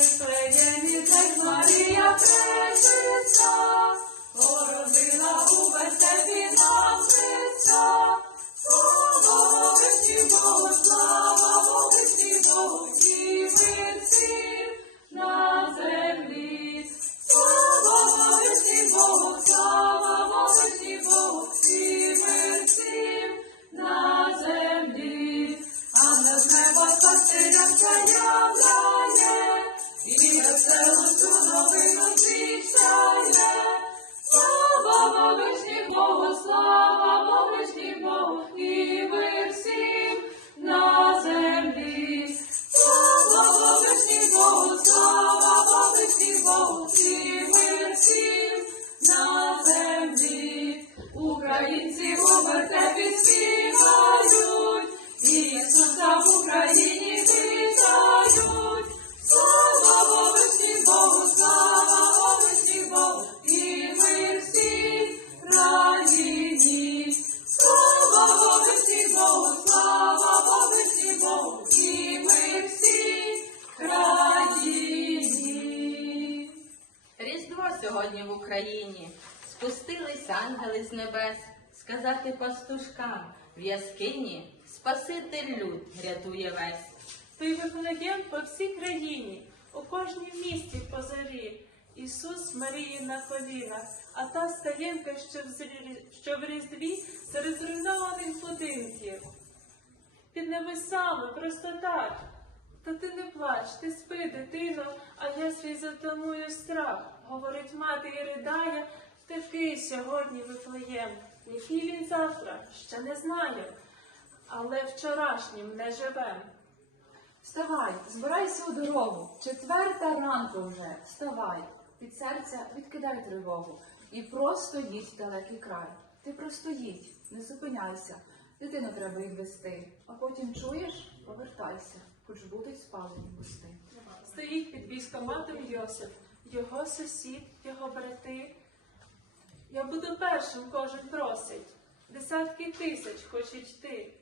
Вифлеємі Мария, Марія Вертепі і Ісуса в Україні вітають. Слава Богу, слава Богу, і мир всій країні. Слава вишні Богу, слава Богу, і мир всій країні. Різдво сьогодні в Україні. Спустились ангели з небес, сказати пастушкам в яскині Спаситель люд рятує весь. Той Вифлеєм по всій країні, у кожній місті по зорі. Ісус Марії на колінах, а та стаєнка, що в, зрі- що в різдві серед зруйнованих будинків. Під небесами просто так. Та ти не плач, ти спи, дитино, а я свій затамую страх. Говорить мати і ридає, такий сьогодні Вифлеєм. Який він завтра, ще не знаю, але вчорашнім не живем. Вставай, збирайся у дорогу. Четверта ранку вже. Вставай. Від серця відкидай тривогу. І просто їдь в далекий край. Ти просто їдь, не зупиняйся. Дитину треба відвести, а потім чуєш, повертайся, хоч будуть спалені мости. Стоїть під військоматом Йосип, його сусід, його брати. Я буду першим, кожен просить. Десятки тисяч хочуть йти.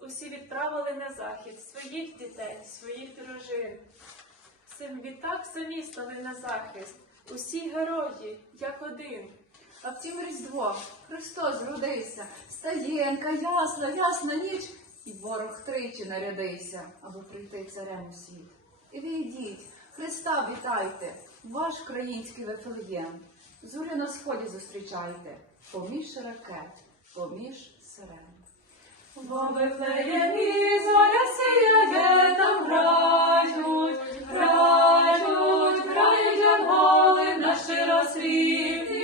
Усі відправили на захід своїх дітей, своїх дружин. Сим відтак самі стали на захист. Усі герої, як один. А втім Різдво, Христос родився, стаєнка, ясна, ясна ніч, і ворог тричі нарядився, аби прийти царем у світ. І ви Христа вітайте, ваш український Вифлеєм. Зорю на сході зустрічайте, поміж ракет, поміж сирен. Во Вифлеємі зоря сіяє, там грають, грають, грають янголи на наші бандурі,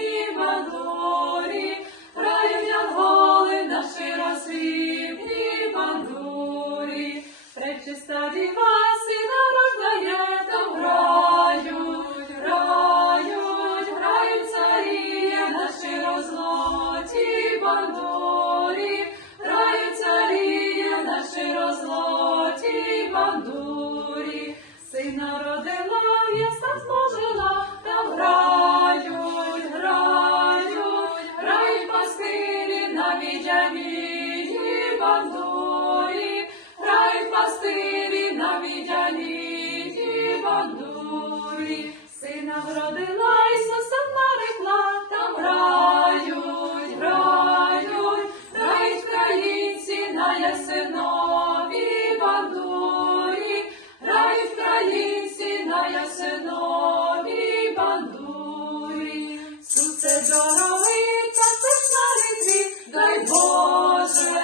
Суце дорогий, та це ж на різдві, дай Боже,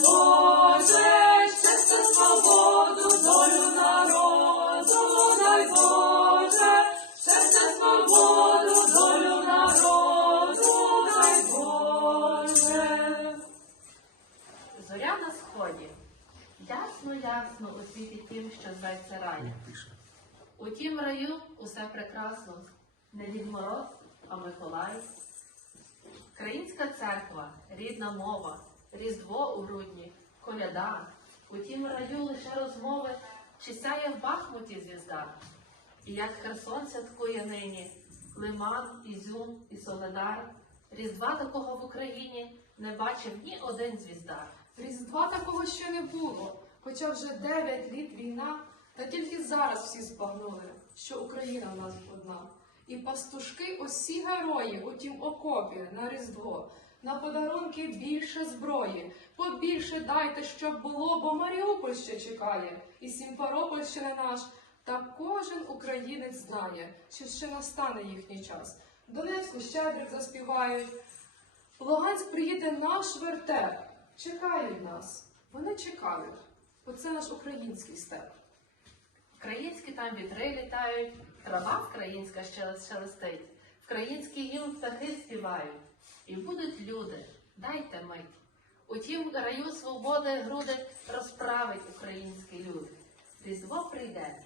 Боже, щастя, свободу, долю народу, дай Боже, щастя, свободу, долю народу, дай Боже. Зоря на сході. Ясно, ясно у світі тим, що зветься рай. У тім раю усе прекрасно, не Дід Мороз, а Миколай. Українська церква, рідна мова, Різдво у грудні, коляда. У тім раю лише розмови, чи сяє в Бахмуті звізда. І як Херсон святкує нині, Лиман, Ізюм і Соледар. Різдва такого в Україні не бачив ні один звіздар. Різдва такого ще не було, хоча вже дев'ять літ війна, та тільки зараз всі збагнули. що Україна в нас одна. І пастушки усі герої у тім окопі на Різдво. На подарунки більше зброї, побільше дайте, щоб було, бо Маріуполь ще чекає, і Сімферополь ще не наш. Та кожен українець знає, що ще настане їхній час. Донецьку щедрик заспівають. Луганськ приїде наш вертеп. Чекають нас. Вони чекають. Оце наш український степ. Українські там вітри літають, трава українська щелест шелестить, український гімн птахи співають. І будуть люди, дайте мить. У тім раю свободи груди розправить український люд. Різдво прийде,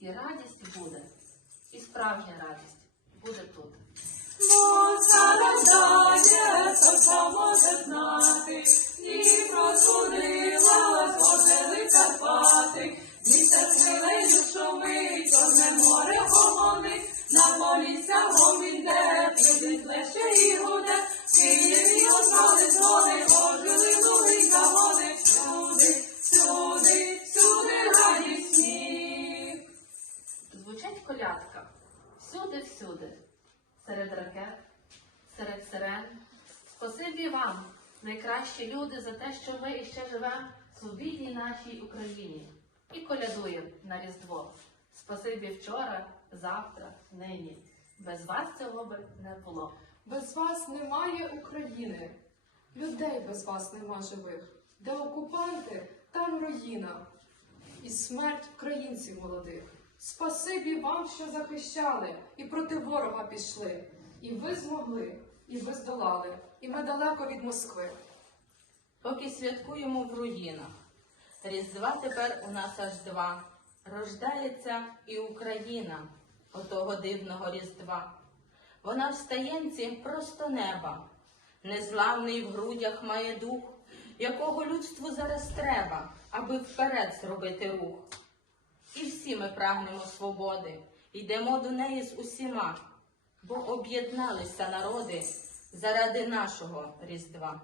і радість буде, і справжня радість буде тут. Бо рождає, то може знати, і просудила, зложили Карпати, місяць хвилею шумить, чорне море гомонить, на поліця гомін де, прийдуть і гуде, Києві озвали дзвони, ожили луги гавони, всюди, всюди, всюди радість сміх. Звучать колядка. Всюди, всюди, серед ракет, серед сирен. Спасибі вам, найкращі люди, за те, що ми іще живемо в свобідній нашій Україні і колядуємо на Різдво. Спасибі вчора, завтра, нині. Без вас цього би не було. Без вас немає України. Людей без вас нема живих. Де окупанти, там руїна. І смерть українців молодих. Спасибі вам, що захищали і проти ворога пішли. І ви змогли, і ви здолали, і ми далеко від Москви. Поки святкуємо в руїнах. Різдва тепер у нас аж два. Рождається і Україна отого дивного Різдва. Вона в стаєнці просто неба, незламний в грудях має дух, якого людству зараз треба, аби вперед зробити рух. І всі ми прагнемо свободи, йдемо до неї з усіма, бо об'єдналися народи заради нашого Різдва.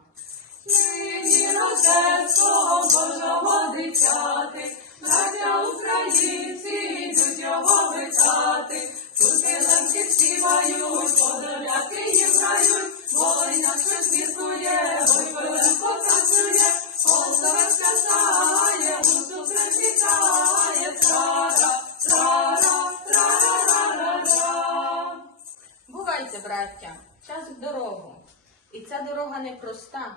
Нині рождество Божого дитяти, браття українці йдуть його витати, тут миленьки співають, подоляки їм грають, воїна що світлує, ой пиленко танцює, Полтава святає, густу причитає, трара, трара, трара-ра-ра-ра. Бувайте, браття, час в дорогу. І ця дорога непроста,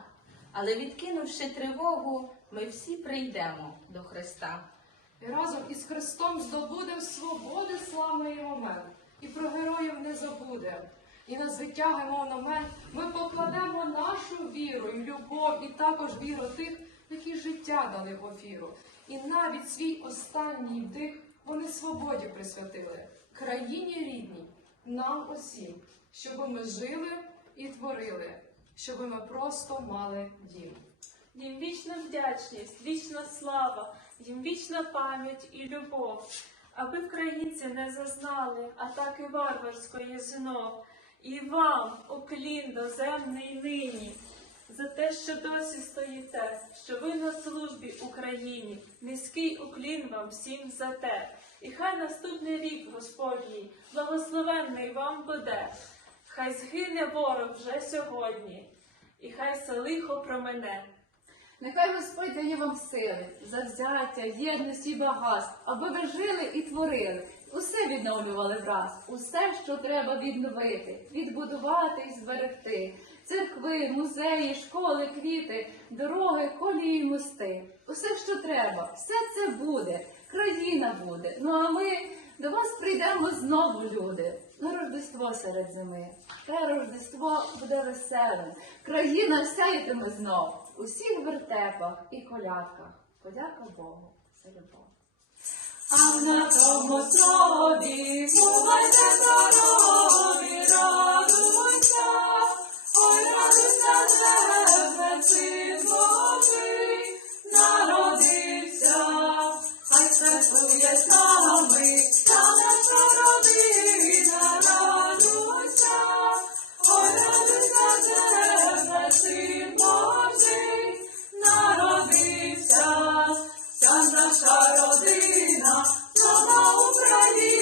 але відкинувши тривогу, ми всі прийдемо до Христа. І разом із Христом здобудем свободи славний момент, і про героїв не забудем. І на звитяги монумент ми покладемо нашу віру і любов, і також віру тих, які життя дали в офіру. І навіть свій останній вдих вони свободі присвятили, країні рідній, нам усім, щоб ми жили і творили, щоб ми просто мали дім. Їм вічна вдячність, вічна слава, їм вічна пам'ять і любов, аби українці не зазнали атаки варварської знов. І вам, уклін доземний нині, за те, що досі стоїте, що ви на службі Україні, низький уклін вам всім за те. І хай наступний рік Господній, благословенний вам буде, хай згине ворог вже сьогодні, і хай все лихо промене. Нехай Господь дає вам сили, завзяття, єдності і багатств, аби ви жили і творили, усе відновлювали враз, усе, що треба відновити, відбудувати і зберегти. Церкви, музеї, школи, квіти, дороги, колії, мости. Усе, що треба, все це буде, країна буде. Ну а ми до вас прийдемо знову, люди, на Рождество серед зими. Те Рождество буде веселим, країна сяятиме знов у всіх вертепах і колядках. Подяка Богу за любов. А на тому собі бувайте здорові, радуйся, ой, радуйся, небе, наша родина, слава Україна,